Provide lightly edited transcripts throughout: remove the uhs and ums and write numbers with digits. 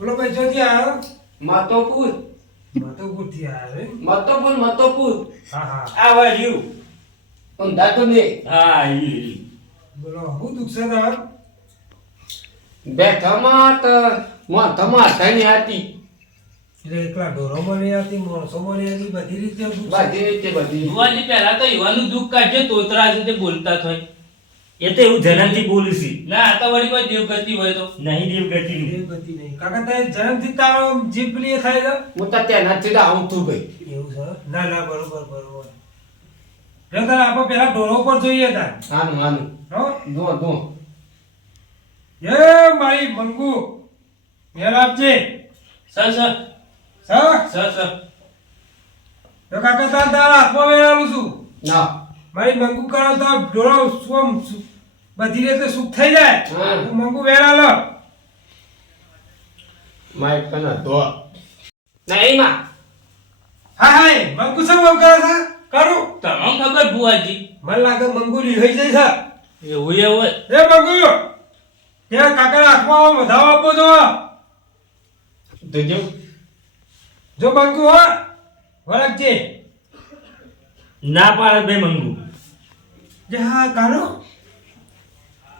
બોલો ભાઈ જોથી આવ્યો મતોપુર મતોપુરથી આવ્યો એમ? મતોપુર હા હા આ વાળ્યું ઊંધા તો ને હા ઈ બોલો હું દુઃખ છે તાર બેઠામાં તો મોથામાં થઈને હતી એટલે એકલા ઢોરોમાં નહીં આવતી માણસોમાં નહીં આવતી બધી રીતે દુઃખ છે. બધી રીતે બધી યુવાજી પહેલા તો યુવાનું દુઃખ કાઢજો તોતરા છે તે બોલતા થાય એ તો એવું જન્મથી બોલું છું ના આ તો વળી કોઈ દેવગતિ હોય તો નહીં દેવગતિ એ બધી નહીં કાકા તારે જન્મથી તારો જીભ પેલી એ થાય હું તો તેનાથી તો આવતું ગઈ છે એવું છે ના ના બરોબર બરોબર જો તારે આપણે પેલા ઢોરો પર જોઈએ તાર હાનું હો દો એ મારી મંગુ મેલ આપજે સર સર તો કાકા તારા હાથમાં વેરાલું છું ના મારી મંગુ કરાવ તો ઢોરો બધી રીતે સુખ થઈ જાય હા. હું મંગુ વેરાલો માઈક કના દો નહીં માં હા હા મંગુ શું કામ કરે છે કરું તમને ખબર ભુવાજી મને લાગે મંગુ લીહઈ જાય એવું એવું છે એ મંગુ ત્યાં કાકા હાથમાં વધાવો આપો છો દેજો જો મંગુ હો વળગજે ના પાડે બે મંગુ જે હા કારો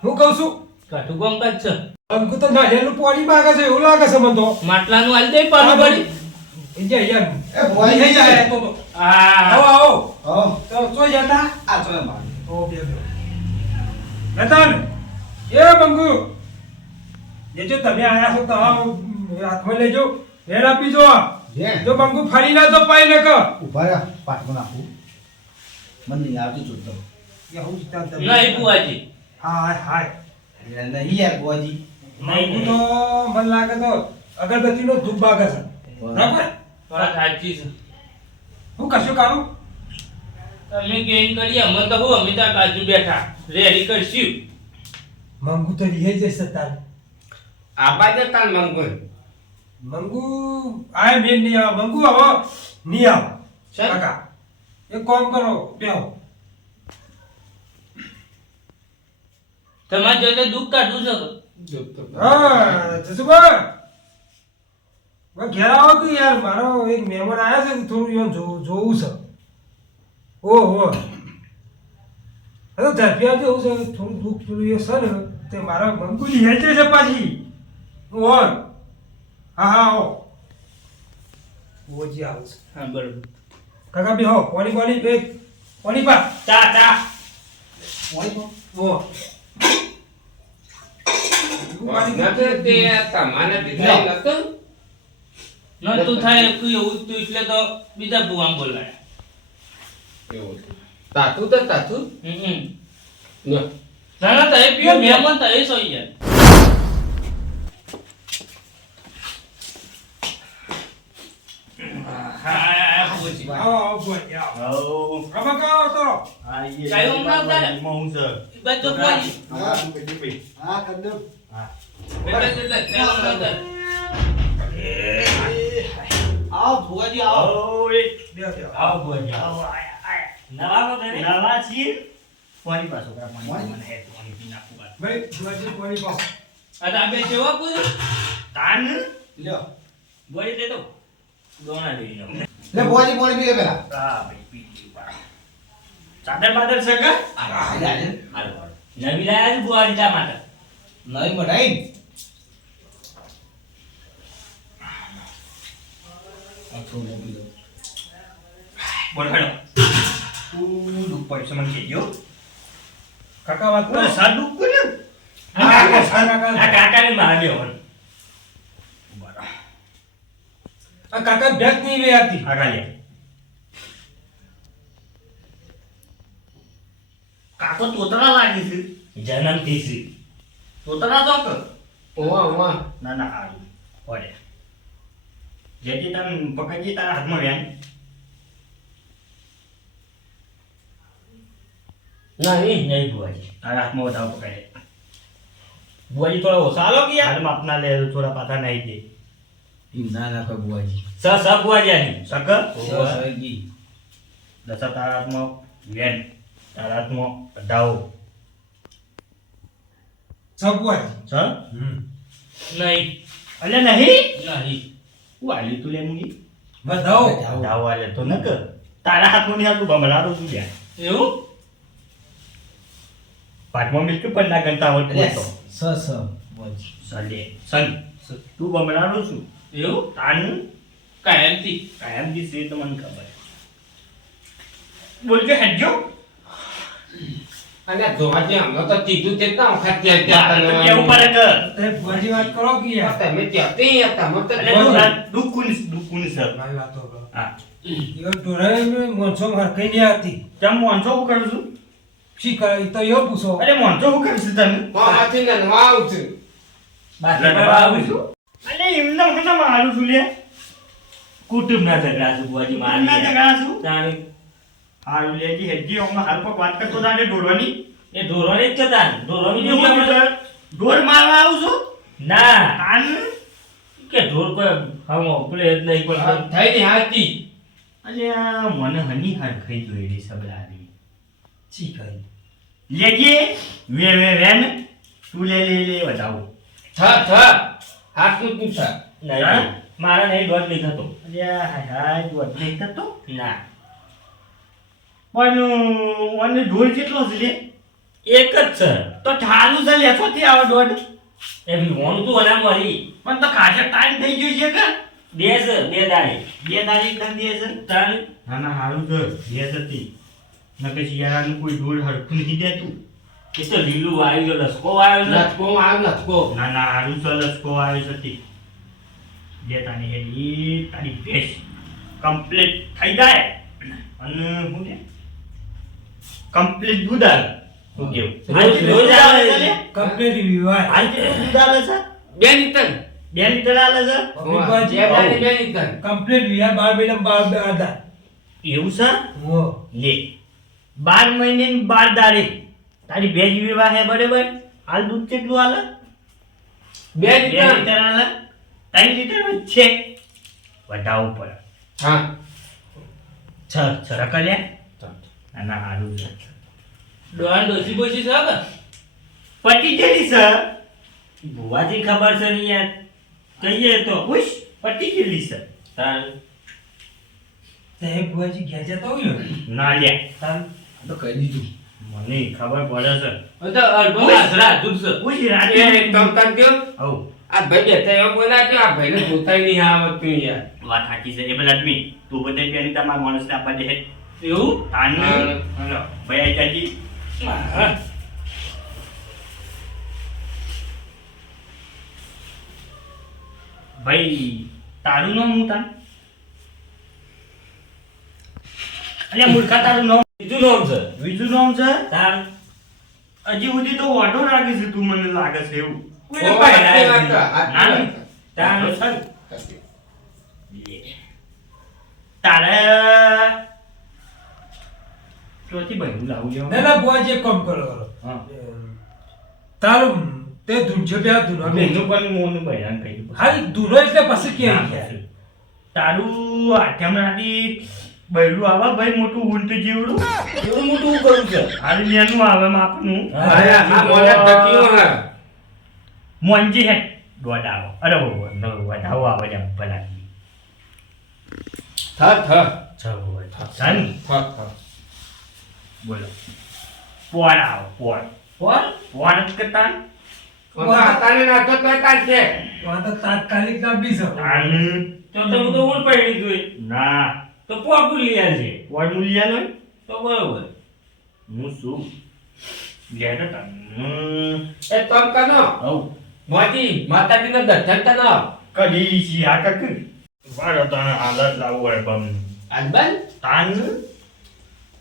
હું કહું છું કાઠું કામકાજ છે મંગુ તો નાળિયેરનું પાણી માગે છે એવું લાગે છે મને તો માટલાનું આલી દે પાછું પડી એ ભોય થઈ જાય તો આવો હા આવો તો ચો જતા આ ચોય માર ઓ બે રતન એ મંગુ જે જો તમે આયા છો તો હાથમાં લેજો વેર આપી જો જે જો મંગુ ફરી ના તો પાઈ નક ઉભા રહ્યા પાટમાં નાખું મને નહીં આવતું જોતો કે હું જીતા તમે નહીં ભુવાજી હાય હાય નહીં યાર બુઆજી મંગુ તો મને લાગે તો અગરબત્તીનો ધૂપ બાગે છે બરાબર વાત સાચી છે હું કશું કરું તમે ગેમ કરી અમે તો હું અમે તો આ બાજુ બેઠા રેડી કરશું મંગુ તો રીહે જશે તાર આબા જતા મંગુ મંગુ આય મેં નહીં આવ મંગુ આવો નહીં આવ છે? કાકા એક કામ કરો બેહો તમારે જોતે દુઃખ કાઢવું છે હા જસુબા ઘેર આવો કે યાર મારો એક મહેમાન આવ્યા છે થોડું યો જોવું છે ઓહો હવે ધરપિયા જેવું છે થોડું દુઃખ પેલું એ છે ને તે મારા મંગુલી હેચે છે પાછી ઓન હા હા આવો ઓજી આવું છે હા બરોબર કાકા બેહો પાણી બે પાણી પા ચા ઓ નતો તે તમારે દીધા નતો નતું થાય કોઈ એવું તું એટલે તો બીજા ભુવામ બોલાય એવું તાતું હમ ના ના ના તય પીઓ મહેમાન તય સોઈ જાય હા ભુવાજી આવો આવો બોલ આવો હઉ આમાં કાવો તો આ ઈ ચાલો હું ના ઉતારે. હું છે બધો ભુવાજી હા બેટી ભાઈ હા કર દો આવો ભુવાજી આવો હઉ એ બે બે આવો ભુવાજી આવો આયા નવા નો ઘરે નવા છીએ પાણી પાછો કરા પાણી મને હે પાણી પી નાખું બાર ભાઈ ભુવાજી પાણી પાઓ આ તાબે કેવા પૂછ તાન લ્યો બોલી દે તો દોણા લઈ લો લે ભુવાજી પાણી પી લે પેલા હા ભાઈ પી લી બા ચાદર બાદર છે કે હાલ હાલ હાલો નવી લાયા છે બુઆ રીટા માટે નહીં મઢાઈ આ થોડું પી લો બોલ હેડો તું ઉપર છે મને કહેજો કાકા વાત કરો સાદું કર્યું કાકા કાકાને મારા દેવાનું આ કાકા બેક ની વે હતી કાકા લે કાકો તોતરા લાગે છે જન્મથી છે તોતરા તો કે ઓવા ના ના હારું ઓરે જેથી તને પકડજી તારા હાથમાં વ્યાન નહીં નહીં બુઆજી તારા હાથમાં વધારો પકડે બુઆજી થોડા ઓછા આલો કે યાર આપના લે થોડા પાછા નહીં દે ના ના કોઈ બુવાજી સ બુઆજી આની સક સહી દશા તારા હાથમાં વ્યાન તારા હાથમાં અઢાવો સબવાય છ હમ નહીં અલ્યા નહીં નહીં હું આલી તું લે મુની વધાવો દાવ આલે તો ન કર તારા હાથમાં નહીં આતું બમલાડો છું લ્યા એવું પાટમાં મિલ્ક પણ ના ગણતા હોય એટલે તો સ બોલ સલે સન તું બમલાડો છું એવું તાન કાયમથી કાયમ જી સે તો મને ખબર બોલ કે હેડજો અને ધોવાજી હમણાં તો કીધું તે ના વખત ત્યાં ત્યાં તો કેવું ત્યાં પડે કે તે ભુવાજી વાત કરો કે યાર તમે ત્યાં તે હતા મત અલે દુકુન સર મારી વાતો કરો હા યો ટોરાઈ મોનસો માર કઈ નહીં આવતી તમ મોનસો હું કરું છું શી કરે ઈ તો યો પૂછો અરે મોનસો હું કરું છું તને આથી ને વાવ છે લડવા આવું છું અલે એમને મને મારું છું લે કુટુંબના ઝઘડા છું બુઆજી મારી ના ઝઘડા છું તાણી હારું લેજી હેજી હમણાં હાલ પર વાત કરતો તારે ઢોરવાની એ ઢોરવાની જ કતા ઢોરવાની એવું નહીં આપણે ઢોર મારવા આવું છું ના આન કે ઢોર કોઈ હમો પેલે જ નહીં પણ થઈ ની હાથી અલે આ મને હની હાર ખાઈ જોઈ રહી સબલાની શી કરે લેજી વેન તું લે બતાવો થ હાથનું તું થા નહીં મારા નહીં દોઢ નહીં થતો અલે હાય દોડ નહીં થતો ના પણ મને ઢોર કેટલો છે લે એક જ છે તો ઠાલું છે લે ચોથી આવે દોડ એ વિહોણું તું અને મરી પણ તો ખાસે ટાઈમ થઈ ગયો છે કે બે છે બે દાડે બે તારીખ કરી દે છે તાણી ના ના હારું તો બે હતી ન કે શિયાળાનું કોઈ ઢોર હરખું નહીં દેતું એ તો લીલું આવી ગયો લસકો આવ્યો છે લટકો આવ લટકો ના ના હારું તો લસકો આવી હતી બે તારી હેડી તારી ભેંસ કમ્પ્લીટ થઈ જાય અને હું ને કમ્પ્લીટ દૂધ આવે હું કેવું રોજ આવે છે લે કમ્પ્લીટ વિવાહ હાલ કેટલું દૂધ આવે છે બે નીતન 2 લીટર આવે છે ભુવાજી બે દાડી બે નીતન કમ્પ્લીટ વિવાહ 12 મહિના 12 આધા એવું છે હો લે 12 મહિને ને 12 દાડે તારી ભેંસ વિવાહ હે બરાબર હાલ દૂધ કેટલું હાલે બે 2 નીતન લીટર હાલે 3 લીટર છે વધાવવું પડે હા છ રકલ્યા ના ના હારું છે ડોહાન ડોસી બોસી છે કે પટી ગયેલી છે ભુવાજી ખબર છે ને યાર કહીએ તો ઉશ પટી ગયેલી છે તાણી તે ભુવાજી ઘેર જતા હોય ને ના લ્યા તાર તો કહી દીધું મને ખબર પડે છે હવે તો અડધો હાજરા દૂધ છે ઉશ એ રાતે તમ તમ કયો હવ આ ભાઈ બેઠા એવા બોલા કે આ ભાઈને પોતાય નહીં આવડતું યાર વાત સાચી છે એ પેલા આદમી તું બધે પેલી તમારા માણસને આપવા દે એવું તાન હાલો ભાઈ ચાચી હા ભાઈ તારું નામ હું તાન અલ્યા મૂર્ખા તારું નામ બીજું નામ છે બીજું નામ છે તાણ હજી સુધી તો ઓટો રાખે છે તું મને લાગે છે એવું કોઈને પાડે ના તાણ તારે ચોથી ભાઈ લાવું ના લેવા ના ભુવાજી એક કામ કરો હા તારું તે ધૂનજો બે ધૂનો બેનું પણ મોનું બૈરાન કહી દઉં હાલ ધૂનો એટલે પછી કે યાર તારું આઠમ રાતી બૈરું આવે ભાઈ મોટું ઊંટ જેવડું એવું મોટું કરું છે હાલ નેનું આવે માપનું આ મોલા ટકીઓ હા મોંજી હે દોડ આવો અરે વધાવો આવે છે ભલા થ થ સન થ બોલો પોર આવો પોર કોણ પોર જ કરતા તાને નાખો તો કાઢશે આ તો તાત્કાલિક લાંબી છે તાન તો તમે તો ઉલ પડી જોઈ ના તો પોપુ લઈ આવજે પોર મૂલ્યા લો તો બરોબર હું શું લેતો તન એ તમ કનો હવ મોતી માતાજીને દર્શન કનો કદી સી આ કક વાળો તન હાલત લાવો હે બમ અનબન તાન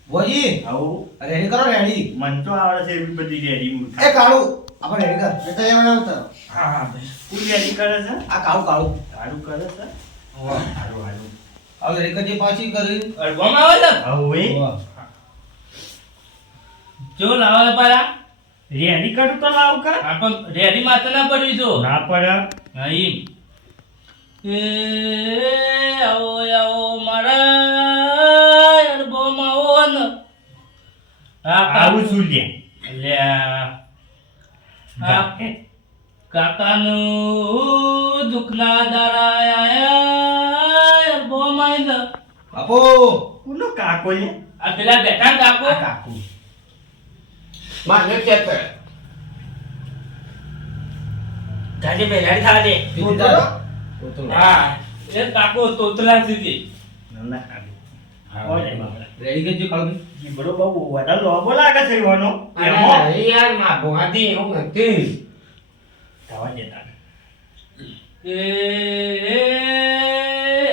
ભુવાજી આવો રેડી કરો રેડી મન તો આવડે છે એવી બધી રેડી મૂર્ખા એ કાળું આપણે રેડી કર બેટા એમ આવતા હા હા ભાઈ તું રેડી કરે છે આ કાળું સારું કરે છે વાહ સારું સારું હવે રેડી કરજે પાછી કરી અડવામાં આવે છે હવે વાહ જો લાવે પારા રેડી કરું તો લાવ કા આપણ રેડી માથે ના પડવી જો ના પડે હા ઈ એ આવો આવો મારા અડવામાં આવો ને આવું છું લે લે આ કાકાનું દુઃખના દાડા આયા બોમાઈ ન બાપો કોનો કાકો લે આ પેલા બેઠા ને કાકો આ કાકુ માને ચેક કરે જાજે બેલાડી થા દે પીધી તારો? હા એ કાકો તોતલા સુધી ના હા, ઓય બાપા. રેડી કરજો કાળું ઈ બરો બાબુ વધારે લોબો લાગે છે ઈવાનો અરે યાર માં ભોંડી હું નથી થવા દેતા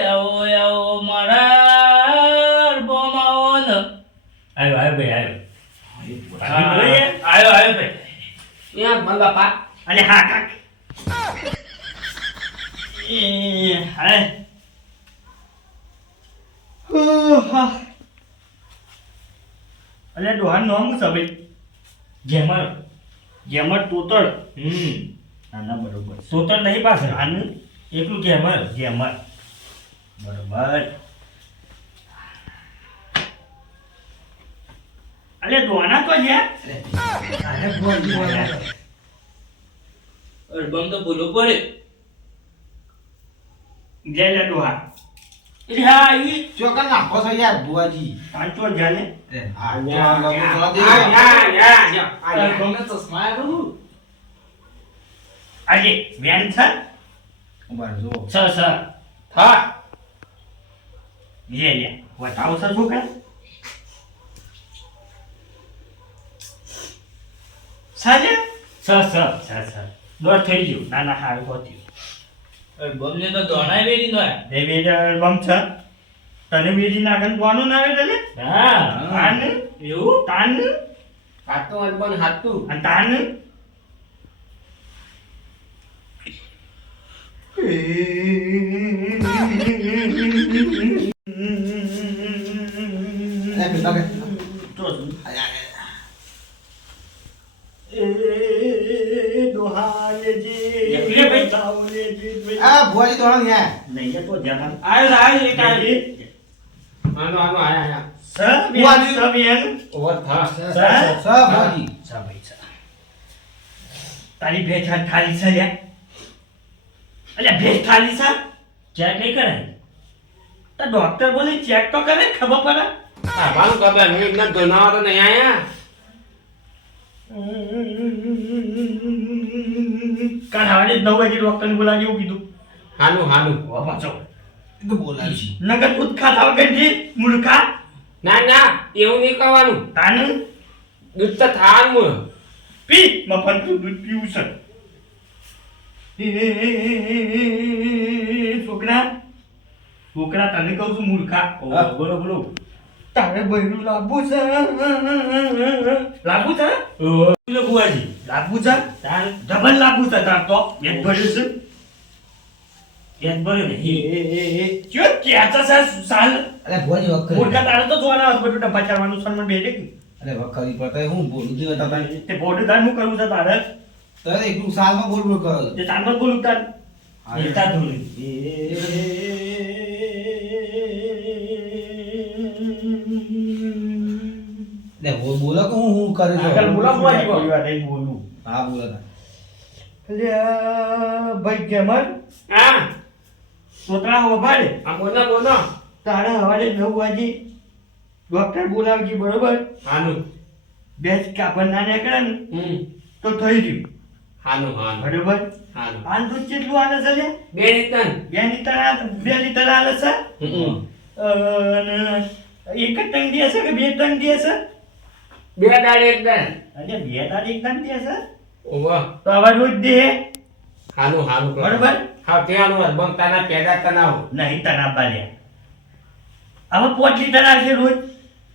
આવો આવો મારા બોમાવો ન આયો આયો ભાઈ આયો આયો આયો ભાઈ યાર મન બાપા અને હા કાક એ હાય હા અલે ડોહાન નોમ છે ભાઈ જેમર જેમર તોતળ ના બરોબર સોતર નહીં પાછળ આનું એકલું જેમર જેમર બરોબર અલે ડોહાના તો જ્યાં આને ભોજી બોલાવે. અરબમ તો બોલો પડે જય લે ડોહા હા ઈ ચોકન નાખો છો યાર બુઆજી પાંચો જાલે આ યા યા યા અરબમ ને ચશ્મા આવ્યો આજે વેન છે ઉભા જો છ છ થા લે લે વટાવો સર છોકરા સાજે છ છ છ છ દોઢ થઈ ગયું ના ના હારું હોતી અરબમ ને તો દોણાય વેરી નો એ વેડર બમ છે તને વેડી નાખન દોનું ના વેડે લે હા તાન એવું તાન હાતું અરબન હાતું અને તાન એ પિતા કે આ બુઆજી તો હણ યા નહીં તો જરા આયો આયો એક આયો આનો આનો આયા સબિયન ઓવર થા સ બુઆજી તારી ભેટ ખાલી છે લ્યા અલ્યા ભેટ ખાલી છે ચેક નહીં કરાય તો ડોક્ટર બોલે ચેક તો કરે ખબર પડે આ બાનું કબે હું ન ગનાવા તો નહીં આયા કાલ હવારે 9 વાગે ડોક્ટરને બોલાવી એવું કીધું હાનું હાનું વાંચો એ તો બોલાવી નગર દૂધ ખાતા વગર જે મૂર્ખા ના ના એવું નહીં કરવાનું તાન દૂધ તો થાનું પી મફત દૂધ પીવું છે છોકરા છોકરા તને કહું છું મૂર્ખા હા. બોલો બોલો તારે બહેરું લાવવું છે લાવવું છે બોલો બુઆજી લાવવું છે તાર ડબલ લાવવું છે તાર તો એક ભર્યું છે પેટ ભર્યો ને ક્યો ક્યાં છે સાલ અરે બુઆજી વખત મૂર્ખા તારે તો જોવાના હતું બધું ડબ્બા ચારવાનું છે મને બેઠે અરે વખત પડતા હું બોલું છું હતા તે બોર્ડ દાન હું કરું છે તારે તને એકલું સાલમાં બોલ બોલ કરો તે તાર બોલું તાર એતા ધોળી લે બોલો કે હું કરે છો આગળ બોલા બોલી બોલી વાત એ બોલું હા બોલો તા અલ્યા ભાઈ કેમર હા સોતરા હોભાડે આ બોલો બોલો તારે હવારે 9 વાગે ડોક્ટર બોલાવજી બરોબર હાનું બેસ કાપડ ના નીકળે ને તો થઈ ગયું હાનું હાનું બરોબર હાનું આન દૂધ કેટલું આલે છે લે 2 લીટર 2 લીટર આલે છે અને એક જ ટંગ દે છે કે 2 ટંગ દે છે 2 દાળ 1 દાળ અરે 2 દાળ એક ટંગ દે છે ઓવા તો હવે રોજ દે હાનું હાનું બરોબર હા ત્યાંનું અરબમ તાના પેદા તનાવ નહીં તના બાલ્યા હવે 5 લીટર આવશે રોજ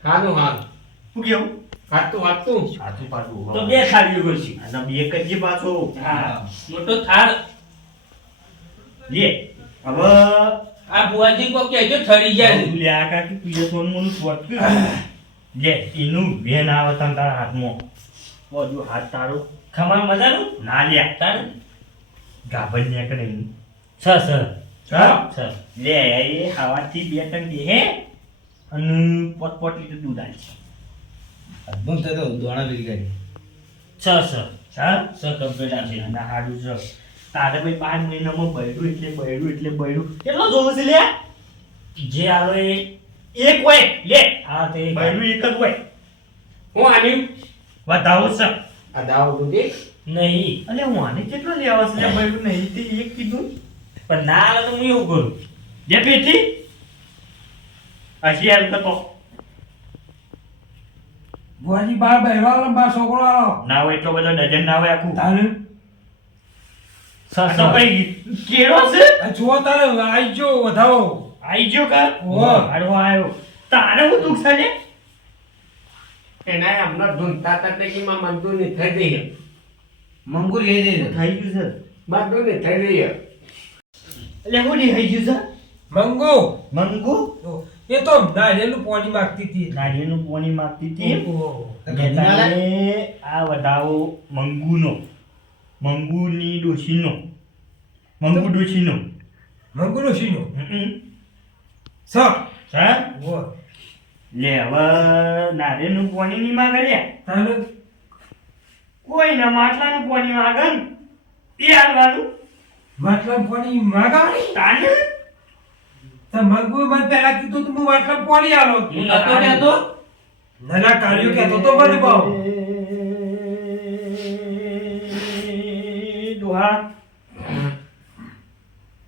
હાનું હાનું શું કેવું હાતું હાતું સાચું પાછું તો બે ખાવીઓ કરશું અને બે કજી પાછો હા મોટો થાળ લે હવે આ બુઆજી કો કેજો ઠરી જાય છે. લે આ કાકી તું સોન મોનું સ્વટ લે એનું વેન આવે તન તારા હાથમાં બધું હાથ તારો ખમા મજાનું ના લે તાર ગાભણ ને કરે છ છ હા છ લે એ હવાથી 2 ટંગ દે હે અને પોટ લીટર દૂધ આલે અદભુત તો દોણા ભેગી કરી છ છ સર સ કમ્પ્લીટ આવશે ના હારું છે તારે ભાઈ 5 મહિનામાં બૈરું કેટલો જોવું છે લે જે આલો એ એક હોય લે હા તે બૈરું એક જ હોય હું આની વધાવો છે આ દાવ દૂધી નહીં અલે હું આને કેટલો લેવા છે બૈરું નહીં તે એક કીધું પણ ના આવે તો હું એવું કરું જે પેટી હજી હાલ તો ભુવાજી બાર બહેરો આલો બાર છોકરો આલો ના હોય એટલો બધો ડઝન ના હોય આખું તારે ભાઈ કેળો છે આ જુઓ તારે આઈ જો વધાવો આઈ ગયો કા ઓહો. હાડો આયો તારે હું દુખ છે લે એના હમણાં ધૂનતા તકનીકીમાં મંદુર ની થઈ ગઈ મંગુર કહી દે થઈ ગયું છે મંદુર ની થઈ ગઈ એટલે હું નહીં થઈ ગયું છે મંગુ મંગુ એ તો નારિયેળનું પાણી માંગતી હતી નારિયેળનું પાણી માંગતી હતી ઓહો. ગેતાને આ વધાવો મંગુની ડોશીનો મંગુ ડોશીનો મંગુનો શીનો હમ. સ હા ઓ લે હવે નારિયેળનું પાણી ની માંગે લે તારે કોઈના માટલાનું પાણી માંગે ને એ હાલવાનું માટલા પાણી માંગાણી તાને તો મંગુ મને પહેલા કીધું તું હું માટલા પાણી આલો હું નતો કહેતો નાના કાર્યો કહેતો તો મને બાવ દોહા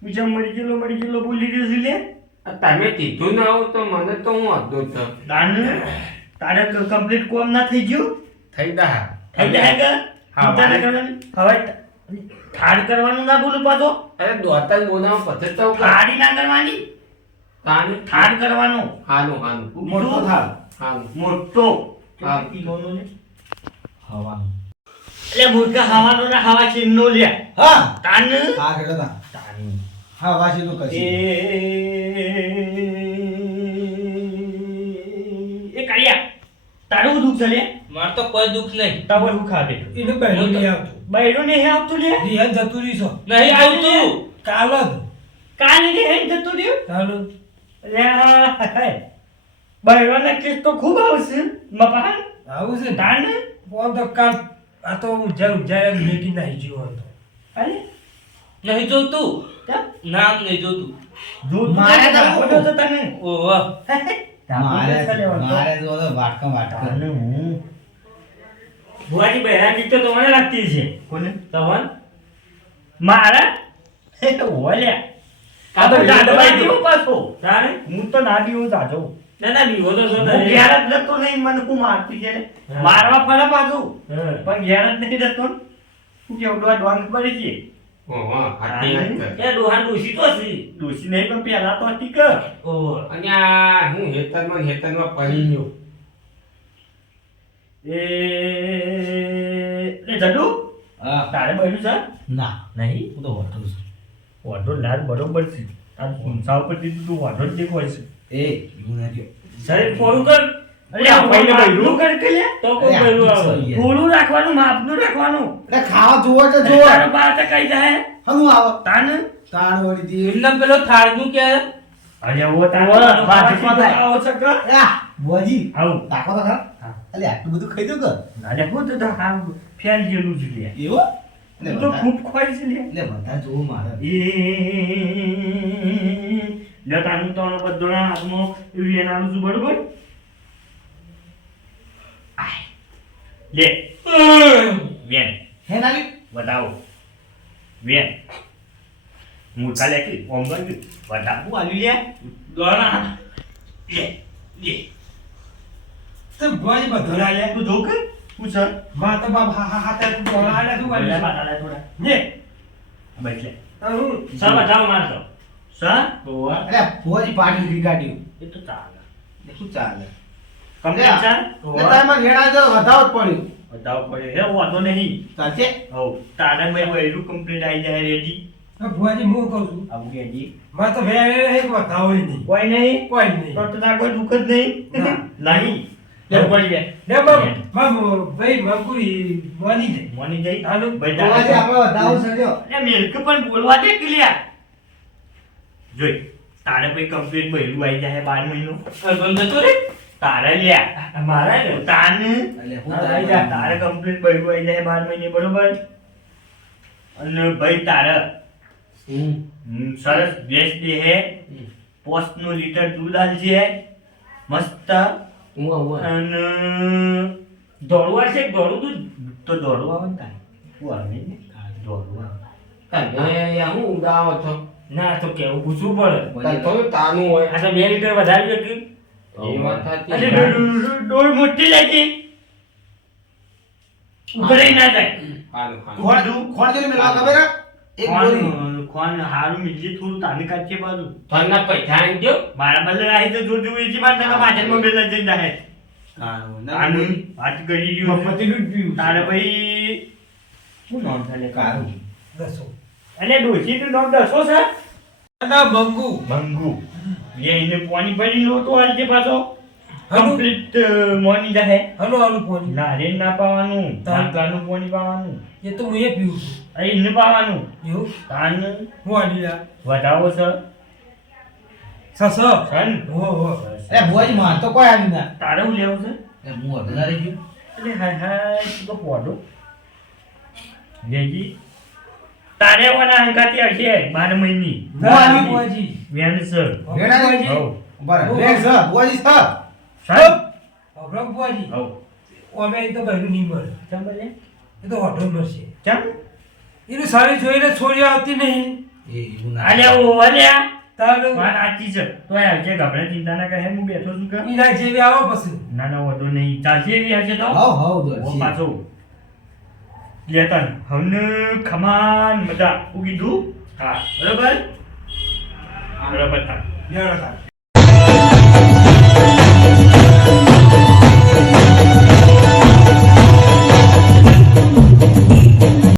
બીજા મરી ગયેલો બોલી ગયો છે લે તમે કીધું ના આવો તો મને તો હું અડધો છું તારે કમ્પ્લીટ કોમ ના થઈ ગયું થઈ દા થઈ જાય કે હા, ચિંતા ના કરવાની. હવે ઠાર કરવાનું ના બોલું પાછો અરે દોતલ બોલાવ પછી તો ઠારી ના કરવાની તાની ઠાર કરવાનો હાનું મોટો થાળ હાનું મોટો હા. કિલોનો લે હવાનું એટલે મૂર્ખા હવાનો ના હવા ચીનનો લે હા તાન હા કેટલો તા તાની હા વાસી તો એ કરશે કાળિયા તારું દુખ છે લે મારે તો કોઈ દુઃખ નહીં તાવર હું ખાતે એને બહેરો નહીં આવતું બૈરો ને હે આવતું લે રિયાન જતું રહી છો નહીં આવતું કાલ જ કાલે ને હે જતું રહ્યું તારે અરે બૈરો ના કેસ તો ખૂબ આવશે મપા આવું છે ને તાન ફોન તો કાલ આ તો હું જ્યારે મેકી નાખી જીવો હતો અરે નહીં જોતું તા નામ નહીં જોતું દૂધ મારે તો તો તો તને ઓહો મારે તો વાટકા ભુવાજી બહેરાની તો તમને લાગતી છે કોને તવન મારા ઓલ્યા આ તો જાડવાઈ જેવો પાછો તારે હું તો ના દીવો જાજો ના ના બીવો તો છો હું ને ઘેર જ જતો નહીં મને હું મારતી છે ને. મારવા પડે પાછું હા. પણ ઘેર જ નહીં જતો ને. શું કેવું આ ડોંગ પડી છે ઓહો હાથી વાત કર. એ ડોહાન ડોશી તો છે ડોસી નહીં પણ પહેલા તો હતી કે ઓહો અને આ હું હેતરમાં પડી ગયો એ જડુ હા તારે બન્યું છે ના નહીં હું તો વાટું છું વાંધો લાલ બરોબર છે તાર ઊંચા ઉપરથી તું વાંધો જ દેખાય છે એ એવું નથી શરીર પોળું કર અરે આ ભાઈને બૈરું કર કે લે તો કોઈ બૈરું આવે થોડું રાખવાનું માપનું રાખવાનું એટલે ખાવા જોવો એટલે જોવો તારો બા તો કઈ જાય હનું આવો તાન તાણ વળી દી એમના પેલો થાળનું કે અરે ઓ તારો ઓવા, વાતમાં તો આવો છે કે આ બોજી આવું તાકો તો ખરા હા. અલે આટલું બધું ખાઈ દો કે ના લે હું તો હા ફેલ જેલું છે લે એવું હું તો ખૂબ ખોઈ છે લે એટલે બધા જોવું મારે એ લે તાનું તો બધોના હાથમાં વેનાનું છું બરોબર આય. લે વેન હે નાલી બતાવો વેન મૂર્ખા લે કે ઓમ ગયું બતાવું આલ્યું લે દોણા લે લે તો ભુવાજી બધો ધોરા લે તું જોક પૂછ માં તો બાપ હા હા હા તે તું બોલા આલે શું બોલા કરી બાટા થોડા ને બેઠ લે હું સા બતાવો મારતો સા ઓહો અરે ભુવાજી પાડી દીધી ગાડી એ તો ચાલે શું ચાલે કમ્પ્લીટ છે એટલે તારે માં ઘેડા તો વધાવ જ પડ્યું બતાવો પડે હે વાંધો નહીં ચાલશે હો તારે મેં વહેલું કમ્પ્લીટ આવી જાય રેડી તો ભુવાજી હું કહું છું આવું કેજી માં તો વેરે એક બતાવો નહીં કોઈ નહીં કોઈ નહીં તો તાર કોઈ દુઃખ જ નહીં નહીં લે પડી જાય ને બાપ ભાઈ મંગુરી મોની દે મોની જઈ હાલો ભાઈ ભુવાજી આપણે વધાવ સર્યો એ મિલ્ક પણ બોલવા દે ક્લિયર જોઈ તારે ભાઈ કમ્પ્લીટ વહેલું આવી જાય 12 મહિનો બંધ જતો રે તારે લ્યા મારા ને તાન એટલે હું આવી જા તારે કમ્પ્લીટ બૈરું આવી જાય 12 મહિને બરોબર અને ભાઈ તારે સરસ ભેંસ દે હે પોસ્ટ નું લીટર દૂધ આલજે મસ્ત અને દોડવા છે દોડું તું તો દોડવું આવે ને તારે શું આવે ને દોડવું આવે તમે હું ઉડાવો છો ના તો કેવું પૂછવું પડે થોડું તાનું હોય આ તો 2 લીટર વધારી ગયું એ વાત સાચી. અરે ડોળ મોટી લાગી ઉભરાઈ ના જાય હારું, હારું. ખોણ જેને મેળવા ખબર હે? એક બોરી કોણ હારું મિલી થોડું તાને કાચે બાજુ તને પૈસા આઈ દ્યો. મારા બદલે આવી તો જોજો એજી માં તને પાછળમાં બેલા જઈ જાય આનું વાત કરી રહ્યો મફતીનું જ પીવું તારે ભાઈ શું નામ થાય કારું દસો અને ડોશી નું નામ દસો છે ના બંગુ ભંગુ એ એને પાણી ભરી લો તો આજે પાછો કમ્પ્લીટ મોર્નિંગ જાહે હલો આલુ પોની નારિયેળ ના પાવાનું તાંકાનું પાણી પાવાનું એ તો હું એ પીવું છું અરે એને પાવાનું એવું તાન હું આલી યાર વધાવો છે સસ સન હો હો અરે ભુવાજી માં તો કોઈ આવી ના તારે હું લેવું છે એટલે હું અડધા રહી ગયો એટલે હાય હાય તું તો પોડો લેજી તારે વાના હંગાતી હશે 12 મહિની ના બુઆજી વેણ સર વેણાજી હવ બરાબર વેણ છે ભુવાજી છે સર અબરક બુઆજી હવ ઓમે એ તો બહેરું નહીં મળે ચમ બોલે એ તો હોટલ મળશે ચમ એનું સારી જોઈને છોડી આવતી નહીં એ એવું ના આલે ઓ વાલ્યા તારું વાત આચી છે તો આવજે ગભરા ચિંતા ના કરે હું બેઠો છું કે ઈના જેવી આવો પછી ના ના વધુ નહીં ચાલશે એવી હશે તો હાવ હાવ ઓ દોડ પાછો લેતન હવને ખમાન મજા હું કીધું હા બરોબર બરોબર તાર બેડા તાર